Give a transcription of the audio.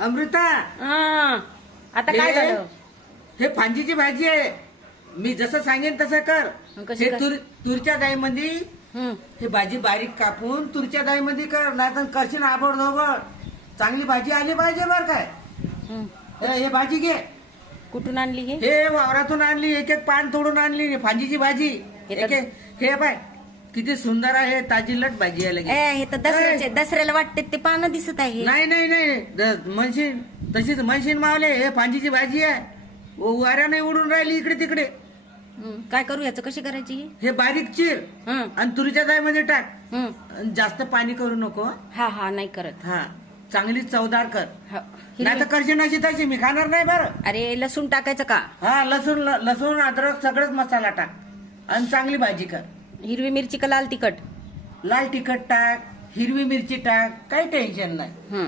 अमृता, हा. आता काय झालं? हे फांजीची भाजी आहे. मी जसं सांगेन तसं कर. कशी हे कर? तुरच्या डाळीमध्ये हं. हे भाजी बारीक कापून तुरच्या डाळीमध्ये कर, नाहीतर करशील आबड धोबड. चांगली भाजी आली पाहिजे बर काय. हं. हे भाजी घे. कुठून आणली हे? हे वावरातून आणली, एक एक पान तोडून आणली फांजीची भाजी. हे तर- हे पाय किती सुंदर आहे, ताजी लट भाजी आहे लगे. हे तर दसऱ्याला वाटते ते पानं दिसत आहे. नाही नाही नाही, म्हणशील तशीच म्हणशील मावले. हे फांजीची भाजी आहे, वाऱ्या नाही उडून राहिली इकडे तिकडे. हं. काय करू याचं? कशी करायची ही? हे बारीक चिर हं. आणि तुरीच्या डाळीमध्ये टाक. हं. आणि जास्त पाणी करू नको. हा हा नाही करत. हा, चांगली चवदार कर. हा. नाही तर करशील अशी तशी मी खाणार नाही बरं. अरे लसूण टाकायचं का? हा, लसूण अद्रक सगळंच मसाला टाक आणि चांगली भाजी कर. हिरवी मिरची का लाल तिखट? लाल तिखट टाक, हिरवी मिरची टाक, काही टेन्शन नाही. हं.